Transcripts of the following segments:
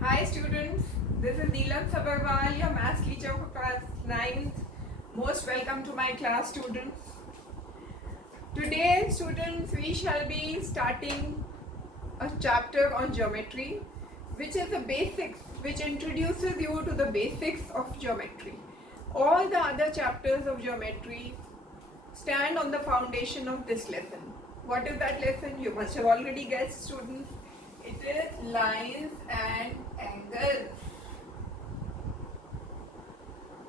Hi students, this is Neelam Sabharwal, your maths teacher for class 9th. Most welcome to my class students. Today students, we shall be starting a chapter on geometry, which is the basics, which introduces you to the basics of geometry. All the other chapters of geometry stand on the foundation of this lesson. What is that lesson? You must have already guessed, students. It is lines and angles.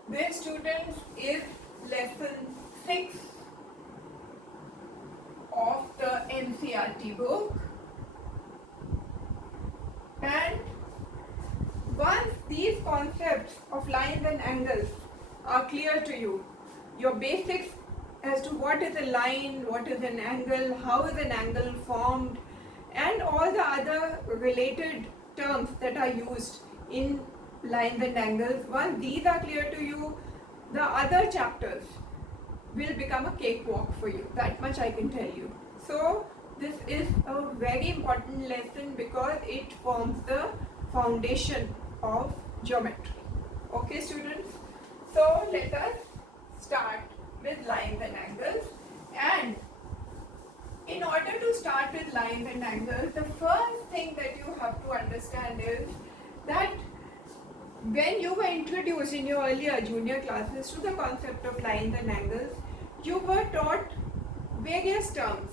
This, students, is lesson 6 of the NCERT book. And once these concepts of lines and angles are clear to you, your basics as to what is a line, what is an angle, how is an angle formed, and all the other related terms that are used in lines and angles, once these are clear to you, the other chapters will become a cakewalk for you. That much I can tell you. So this is a very important lesson because it forms the foundation of geometry. Okay, students? So let us start with lines and angles. And in order to start with lines and angles, the first thing that you have to understand is that when you were introduced in your earlier junior classes to the concept of lines and angles, you were taught various terms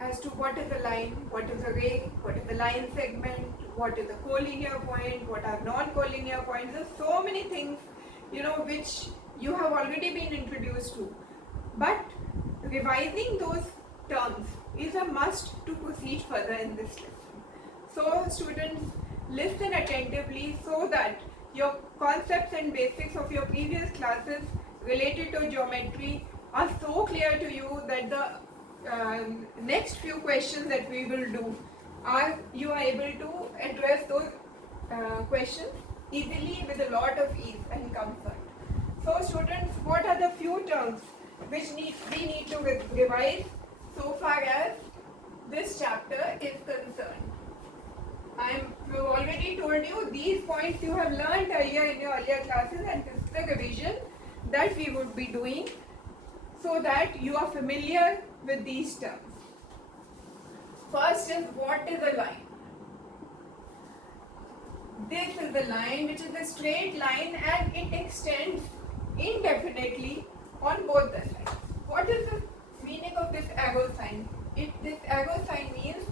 as to what is a line, what is a ray, what is a line segment, what is a collinear point, what are non-collinear points. There are so many things, which you have already been introduced to. But revising those terms is a must to proceed further in this lesson. So students, listen attentively so that your concepts and basics of your previous classes related to geometry are so clear to you that the next few questions that we will do you are able to address those questions easily with a lot of ease and comfort. So students, what are the few terms which we need to revise so far as this chapter is concerned? I've already told you these points you have learned earlier in your earlier classes, and this is the revision that we would be doing so that you are familiar with these terms. First is, what is a line? This is a line which is a straight line and it extends indefinitely on both the sides. What is the meaning of this arrow sign? This arrow sign means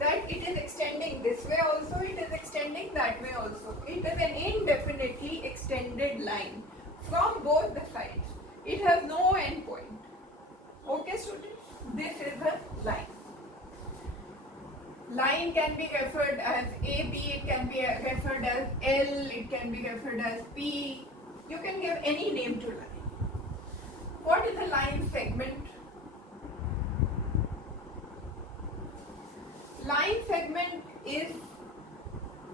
that it is extending this way also, it is extending that way also. It is an indefinitely extended line from both the sides. It has no end point. Okay, students? This is a line. Line can be referred as AB, it can be referred as L, it can be referred as P. You can give any name to line. What is a line segment? Line segment is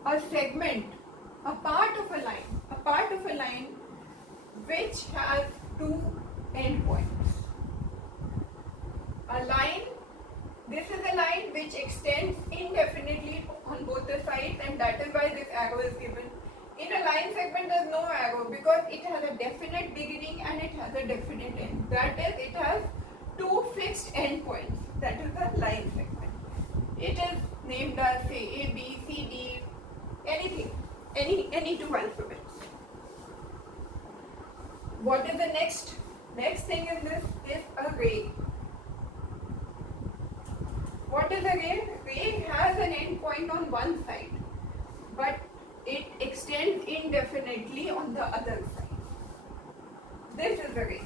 a segment, a part of a line which has two endpoints. A line, this is a line which extends indefinitely on both the sides, and that is why this arrow is given. In a line segment there is no arrow because it has a definite beginning and it has a definite end. That is, it has two fixed endpoints. That is a line segment. It is named as, say, A, B, C, D, anything, any two alphabets. What is the next thing in this is a ray. What is a ray? Ray has an endpoint on one side, but it extends indefinitely on the other side. This is a ray.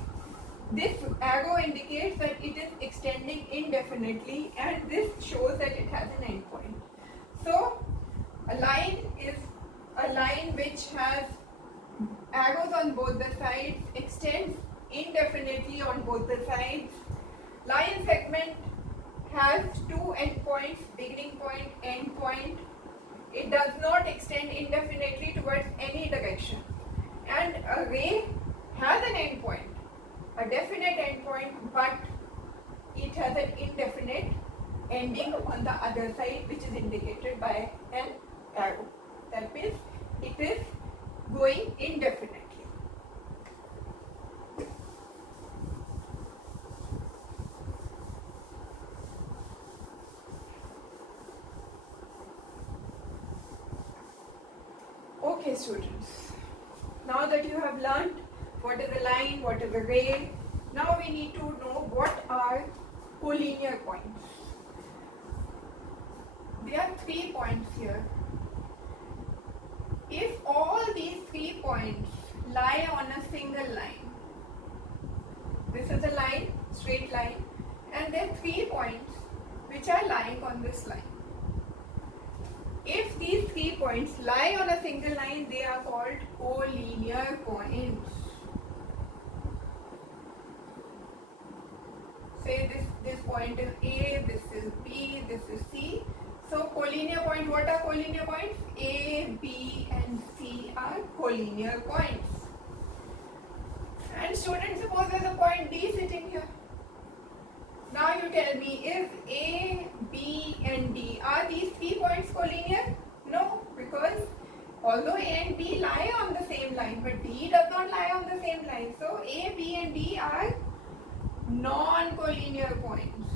This arrow indicates that it is extending indefinitely, and this shows that it has an endpoint. So, a line is a line which has arrows on both the sides, extends indefinitely on both the sides. Line segment has two endpoints, beginning point, end point. It does not extend indefinitely towards any direction. And a ray has an endpoint, a definite endpoint, but it has an indefinite ending on the other side, which is indicated by an arrow. That means it is going indefinitely. Okay, students. Now that you have learnt what is a line, what is a ray, now we need to know what are collinear points. There are 3 points here. If all these 3 points lie on a single line, this is a line, straight line, and there are 3 points which are lying on this line. If these 3 points lie on a single line, they are called collinear points. Say this point is A, this is B, this is C. So collinear point, what are collinear points? A, B and C are collinear points. And students, suppose there is a point D sitting here. Now you tell me, is A, B and D, are these 3 points collinear? No, because although A and B lie on the same line, but D does not lie on the same line. So A, B and D are non-collinear points.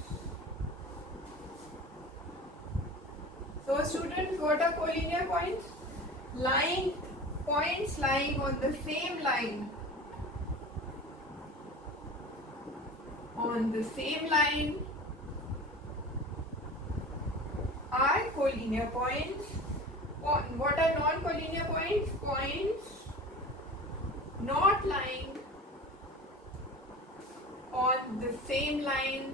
So students, what are collinear points? Points lying on the same line. On the same line are collinear points. What are non-collinear points? Points not lying on the same line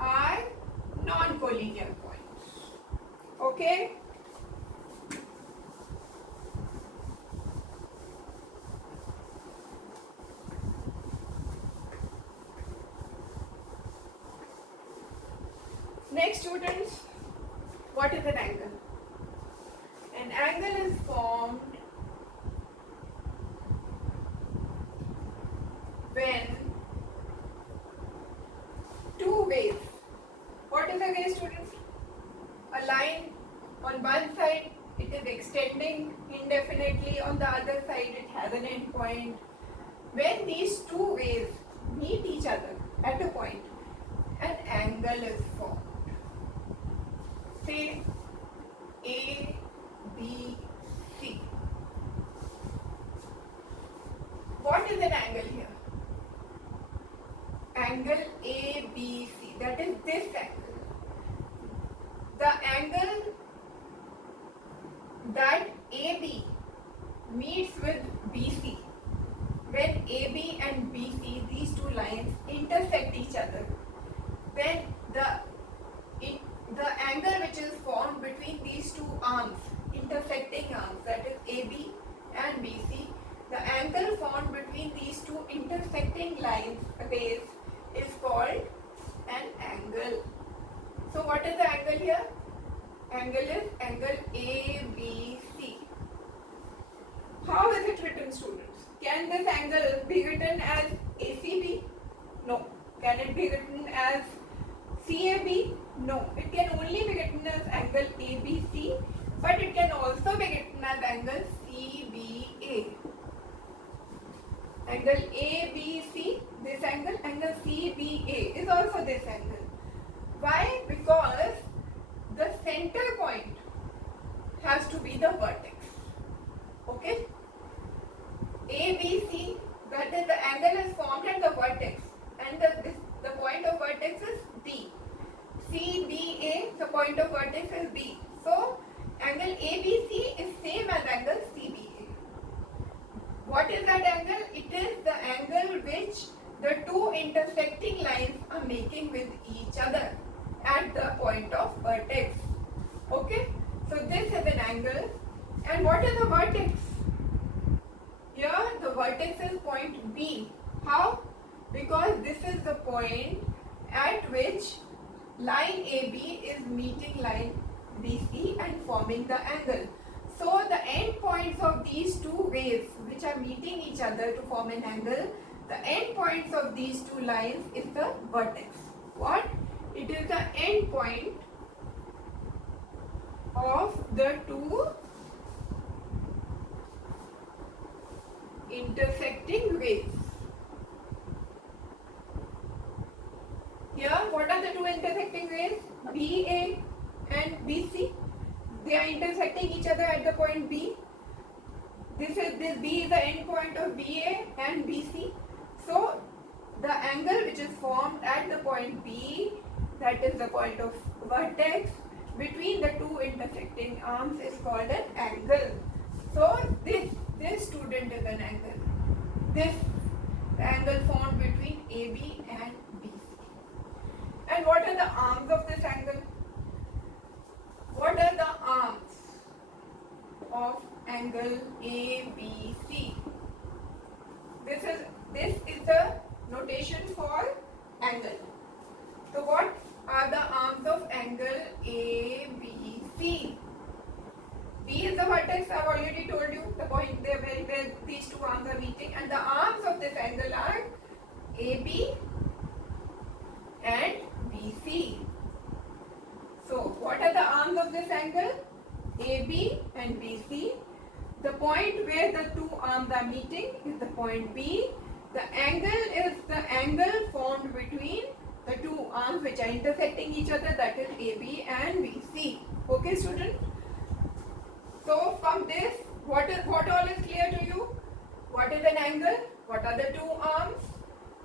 are non-collinear points. Okay? Next, students, what is an angle? An angle is formed when two ways. What is a ray, students? A line on one side it is extending indefinitely, on the other side it has an end point. When these two ways meet each other at a point, an angle is formed. Say A, B, C. What is an angle here? Angle ABC, that is this angle. The angle that AB meets with BC, when AB and BC, these two lines intersect each other, then the angle which is formed between these two arms, intersecting arms, that is AB and BC, the angle formed between these two intersecting lines, rays, is called an angle. So what is the angle here? Angle is angle ABC. How is it written, students? Can this angle be written as ACB? No. Can it be written as CAB? No. It can only be written as angle ABC, but it can also be written as angle CBA. Angle ABC, this angle, angle CBA is also this angle. Why? Because the center point has to be the vertex. Okay? ABC, that is the angle is formed at the vertex, and the point of vertex is B. CBA, the point of vertex is B. So angle ABC is same as angle CBA. What is that angle? It is the angle which the two intersecting lines are making with each other at the point of vertex. Okay? So this is an angle. And what is the vertex? Here the vertex is point B. How? Because this is the point at which line AB is meeting line BC and forming the angle. So the end points of these two rays which are meeting each other to form an angle, the end points of these two lines is the vertex. What? It is the end point of the two intersecting rays. Here, what are the two intersecting rays? BA and BC. They are intersecting each other at the point B. This B is the end point of BA and BC. So the angle which is formed at the point B, that is the point of vertex between the two intersecting arms, is called an angle. So this student is an angle. This the angle formed between AB and BC. And what are the arms of this angle? What are the arms of angle ABC? This is the notation for angle. So what are the arms of angle ABC? B is the vertex, I've already told you, the point there where these two arms are meeting, and the arms of this angle are AB and BC. So what are the arms of this angle? AB and BC. The point where the two arms are meeting is the point B. The angle is the angle formed between the two arms which are intersecting each other, that is AB and BC. Okay, student? So from this, what all is clear to you? What is an angle? What are the two arms?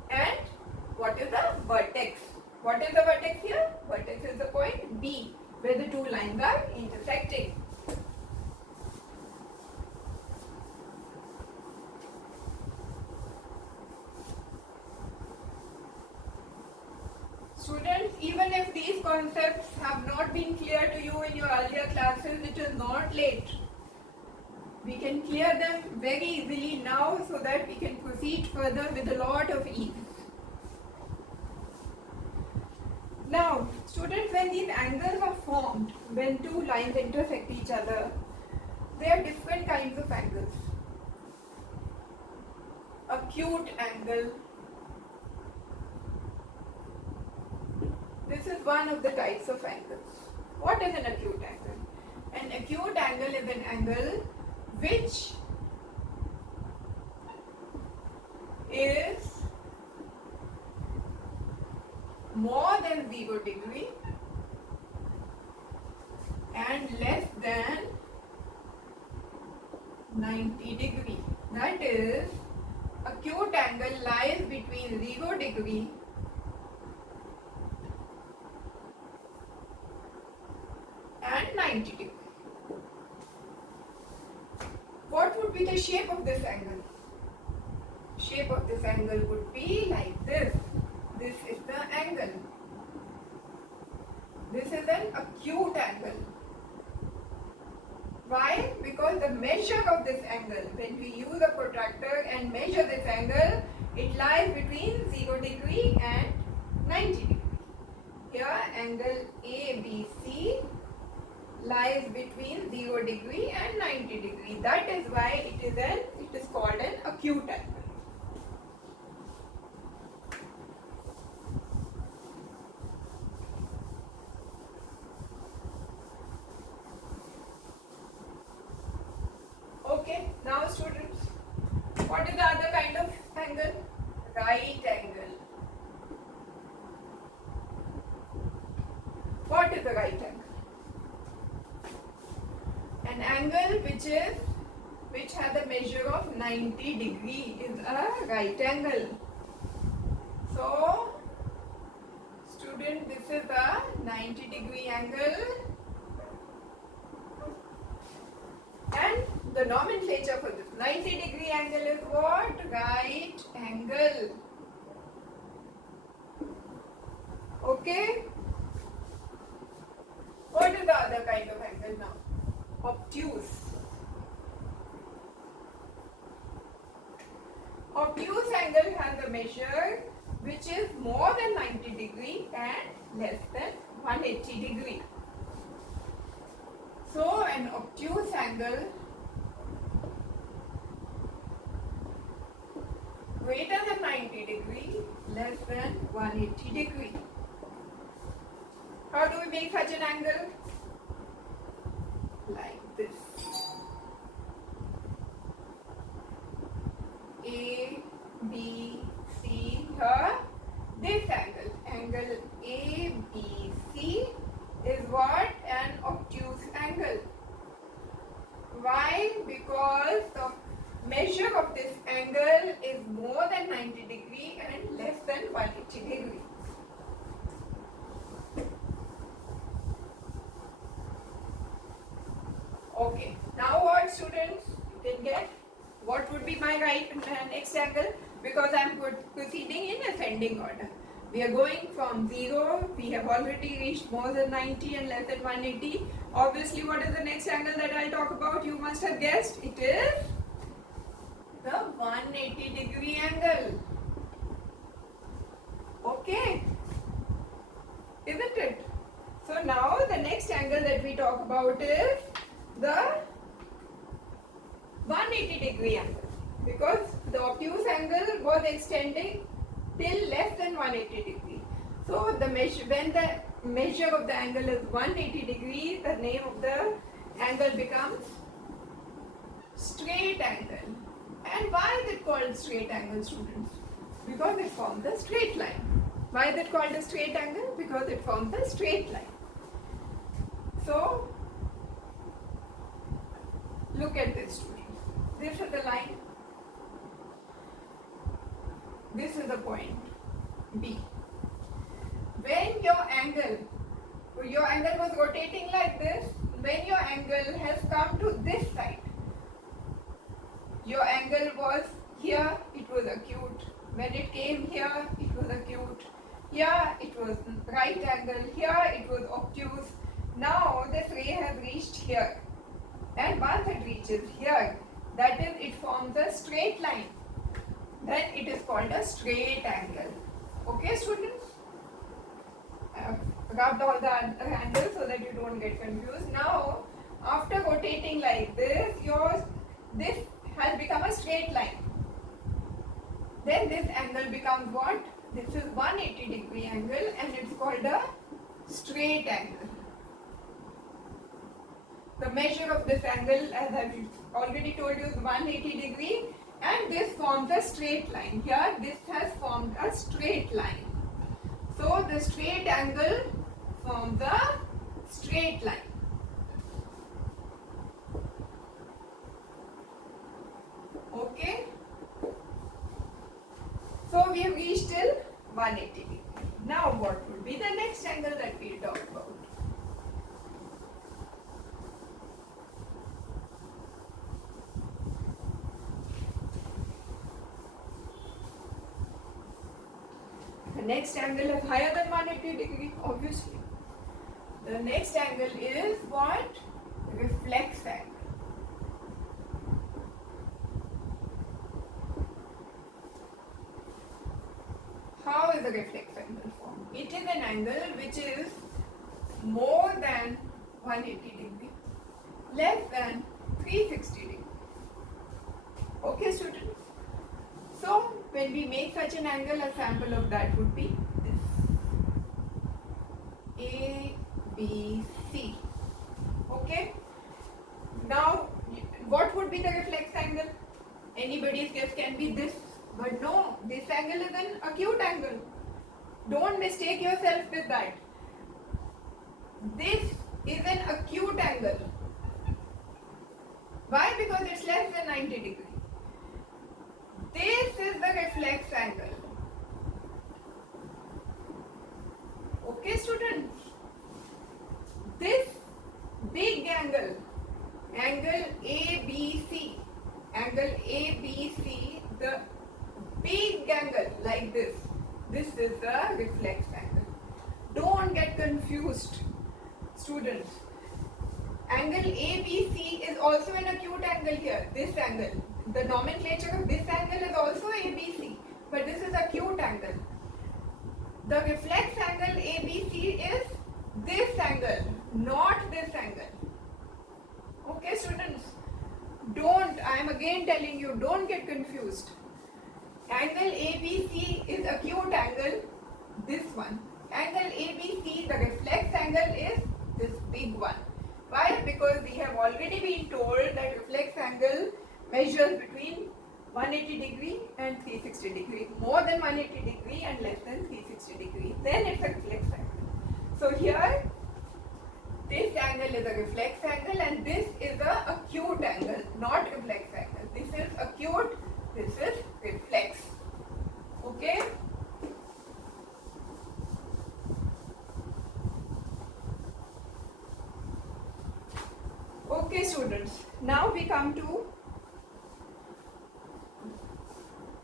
And what is the vertex? What is the vertex here? Vertex is the point B, where the two lines are intersecting. Students, even if these concepts have not been clear to you in your earlier classes, it is not late. We can clear them very easily now so that we can proceed further with a lot of ease. Now, students, when these angles are formed, when two lines intersect each other, there are different kinds of angles. Acute angle. This is one of the types of angles. What is an acute angle? An acute angle is an angle which is more than 0 degree and less than 90 degree. That is, acute angle lies between 0 degree and 90 degree. What would be the shape of this angle? Shape of this angle would be like this. This is the angle. This is an acute angle. Why? Because the measure of this angle, when we use a protractor and measure this angle, it lies between 0 degree and 90 degree. Here, angle ABC lies between 0 degree and 90 degree. That is why it is called an acute angle. Okay, now students, what is the other kind of angle? Right angle. What is a right angle? An angle which has a measure of 90 degree is a right angle. So, student, this is a 90 degree angle, and the nomenclature for this 90 degree angle is what? Right angle. Okay? What is the other kind of angle now? Obtuse. Obtuse angle has a measure which is more than 90 degree and less than 180 degree. So an obtuse angle greater than 90 degree, less than 180 degree. How do we make such an angle? Like Why? Because the measure of this angle is more than 90 degree and less than 180 degree. Okay, now what, students? You can get what would be my next angle, because I am proceeding in ascending order. We are going from 0, we have already reached more than 90 and less than 180. Obviously, what is the next angle that I'll talk about? You must have guessed. It is the 180 degree angle. Okay, isn't it? So now the next angle that we talk about is the 180 degree angle, because the obtuse angle was extending till less than 180 degree. So when the measure of the angle is 180 degree, the name of the angle becomes straight angle. And why is it called straight angle, students? Because it forms a straight line. Why is it called a straight angle? Because it forms a straight line. So look at this, students. This is the line. This is the point B. When your angle was rotating like this, when your angle has come to this side, your angle was here, it was acute. When it came here, it was acute. Here, it was right angle. Here, it was obtuse. Now, this ray has reached here. And once it reaches here, that is, it forms a straight line. Then it is called a straight angle. Okay, students? I have rubbed all the angles so that you don't get confused. Now, after rotating like this, this has become a straight line. Then this angle becomes what? This is 180 degree angle and it's called a straight angle. The measure of this angle, as I've already told you, is 180 degree, and this forms a straight line. Here, this has formed a straight line. So, the straight angle forms a straight line. Okay. So, we have reached till 180 degree. Now, what would be the next angle that we will talk about? The next angle is higher than 180 degree, obviously. The next angle is what? Reflex angle. How is the reflex angle formed? It is an angle which is more than 180 degree, less than 360 degree. Okay, students? So, when we make such an angle, a sample of that would be this. A, B, C. Okay? Now, what would be the reflex angle? Anybody's guess can be this. But no, this angle is an acute angle. Don't mistake yourself with that. This is an acute angle. Why? Because it's less than 90 degree. This is the reflex angle. Okay, students? This big angle, angle ABC, the big angle like this is the reflex angle. Don't get confused, students. Angle ABC is also an acute angle here, this angle. The nomenclature of this angle is also ABC, but this is acute angle. The reflex angle ABC is this angle, not this angle. Okay, students? I am again telling you, don't get confused. Angle ABC is acute angle, this one. Angle ABC, the reflex angle is this big one. Why? Because we have already been told that reflex angle measures between 180 degree and 360 degree. More than 180 degree and less than 360 degree. Then it's a reflex angle. So here, this angle is a reflex angle and this is a acute angle. students, now we come to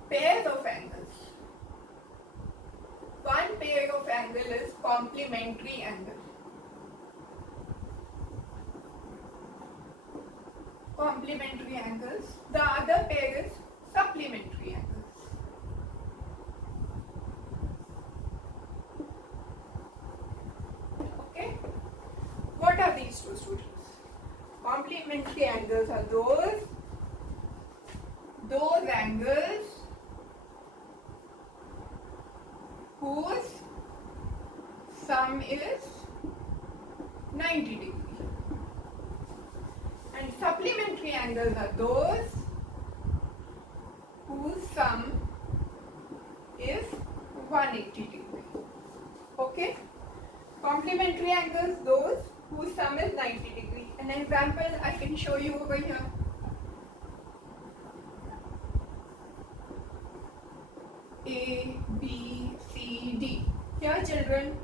pairs of angles. One pair of angle is complementary angle. Complementary angles. The other pair is supplementary angles. Okay? What are these two, students? Complementary angles are those angles whose sum is 90 degree. And supplementary angles are those whose sum is 180 degree. Okay? Complementary angles, those whose sum is 90 degree. An example I can show you over here. A, B, C, D. Here children,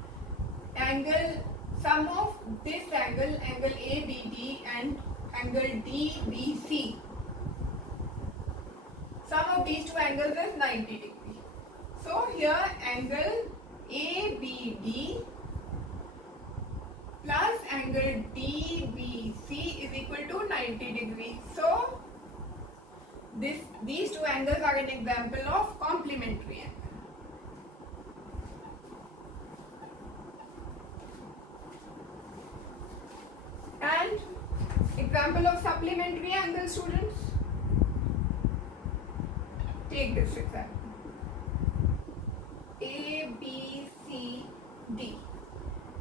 sum of this angle ABD and angle DBC. Sum of these two angles is 90 degree. So here angle ABD plus angle DBC is equal to 90 degree. So these two angles are an example of complementary angle. And example of supplementary angle, students. Take this example. A, B, C, D.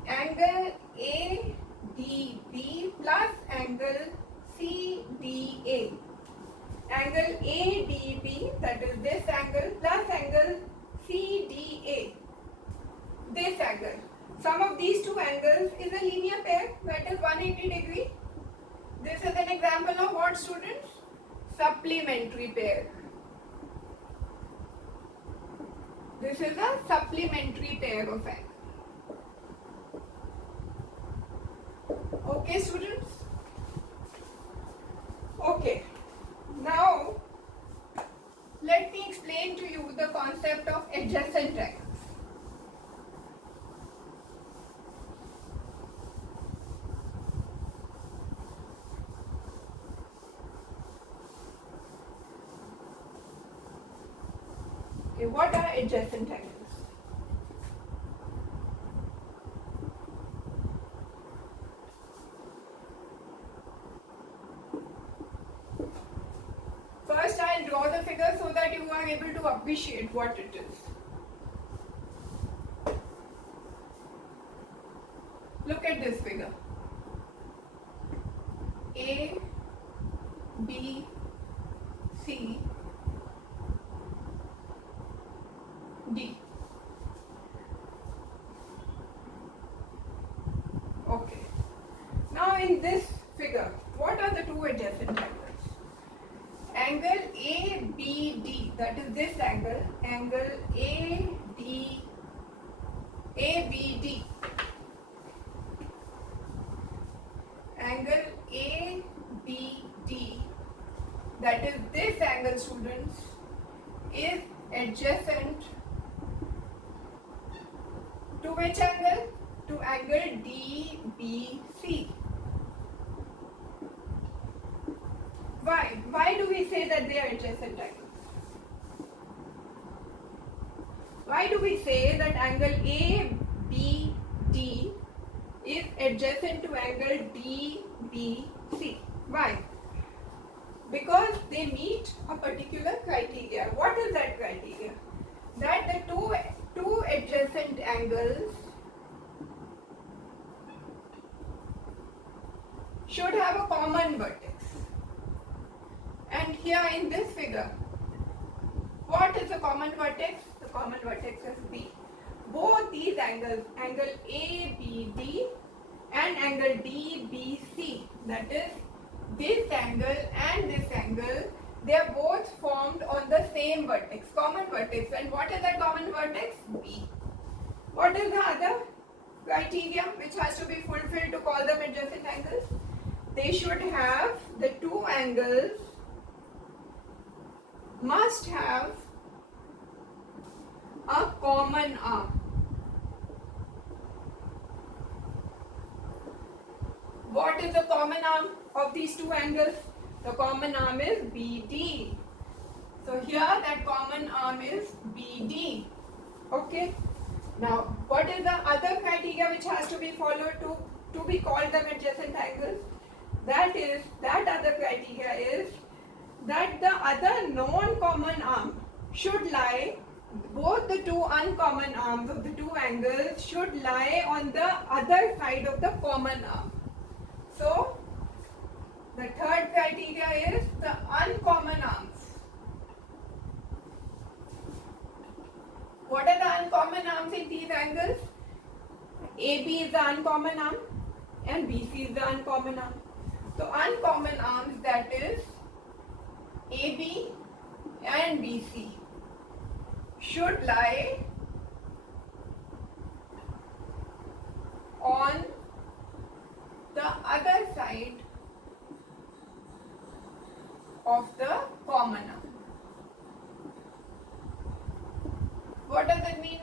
Angle ADB plus angle CDA. Angle ADB, that is this angle, plus angle CDA, this angle. Sum of these two angles is a linear pair, that is 180 degree. This is an example of what, students? Supplementary pair. This is a supplementary pair of angles. Okay, students? Okay. Now, let me explain to you the concept of adjacent angles. Okay, what are adjacent angles? First, I'll draw the figure so that you are able to appreciate what it is. Look at this figure. A, B, C, D. Okay. Now in this figure, what are the two adjacent angles? Angle ABD, that is this angle, angle ABD, angle ABD, that is this angle, students, is adjacent to which angle? To angle DBC. Why? Why do we say that they are adjacent angles? Why do we say that angle ABD is adjacent to angle DBC? Why? Because they meet a particular criteria. What is that criteria? That the two adjacent angles should have a common vertex. And here in this figure, what is the common vertex? The common vertex is B. Both these angles, angle ABD and angle DBC, that is this angle and this angle, they are both formed on the same vertex, common vertex. And what is that common vertex? B. What is the other criteria which has to be fulfilled to call them adjacent angles? they should have, the two angles must have a common arm. What is the common arm of these two angles? The common arm is BD. So here that common arm is BD. Okay. Now, what is the other criteria which has to be followed to be called them adjacent angles? That other criteria is that the other non-common arm should lie, both the two uncommon arms of the two angles should lie on the other side of the common arm. So, the third criteria is the uncommon arms. What are the uncommon arms in these angles? AB is the uncommon arm and BC is the uncommon arm. So, uncommon arms, that is AB and BC, should lie on the other side of the common arm. What does it mean?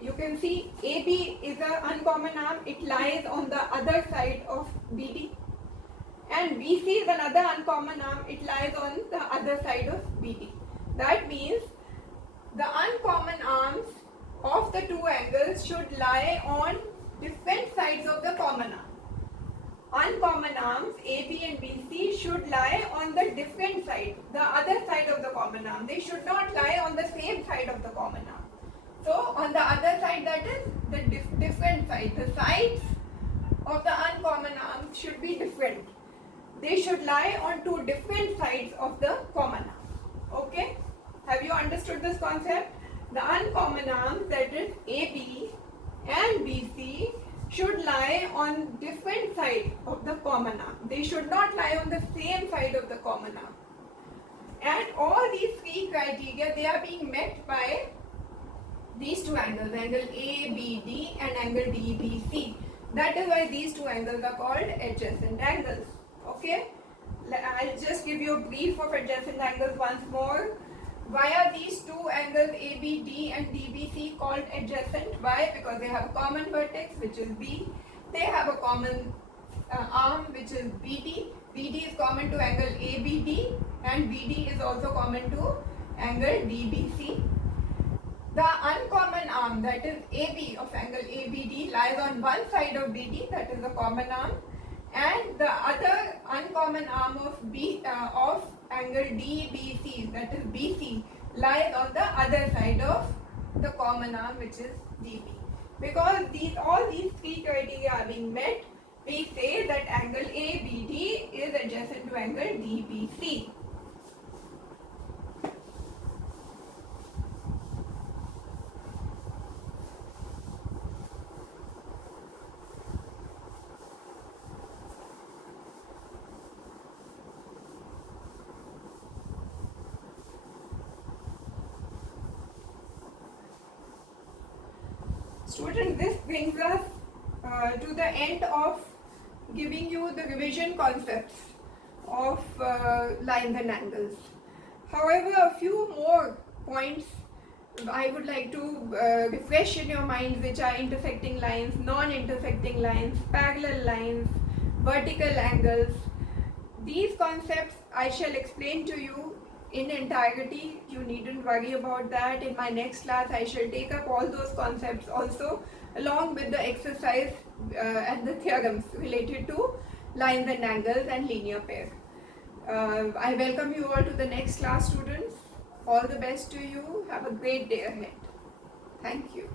You can see AB is an uncommon arm, it lies on the other side of BD, and BC is another uncommon arm, it lies on the other side of BD. That means the uncommon arms of the two angles should lie on different sides of the common arm. Uncommon arms AB and BC should lie on the different side, the other side of the common arm. They should not lie on the same side of the common arm. So on the other side, that is the different side. The sides of the uncommon arms should be different. They should lie on two different sides of the common arm. Okay? Have you understood this concept? The uncommon arms, that is AB and BC, should lie on different sides of the common arm. They should not lie on the same side of the common arm. And all these three criteria, they are being met by these two angles, angle ABD and angle DBC. That is why these two angles are called adjacent angles. Okay? I'll just give you a brief of adjacent angles once more. Why are these two angles ABD and DBC called adjacent? Why? Because they have a common vertex, which is B. They have a common arm, which is BD. BD is common to angle ABD and BD is also common to angle DBC. The uncommon arm, that is AB of angle ABD, lies on one side of BD, that is the common arm, and the other uncommon arm of angle DBC, that is BC, lies on the other side of the common arm, which is DB. Because all these three criteria are being met, we say that angle ABD is adjacent to angle DBC. Students, this brings us to the end of giving you the revision concepts of lines and angles. However, a few more points I would like to refresh in your mind, which are intersecting lines, non-intersecting lines, parallel lines, vertical angles. These concepts I shall explain to you in entirety. You needn't worry about that. In my next class, I shall take up all those concepts also, along with the exercise and the theorems related to lines and angles and linear pair. I welcome you all to the next class, students. All the best to you. Have a great day ahead. Thank you.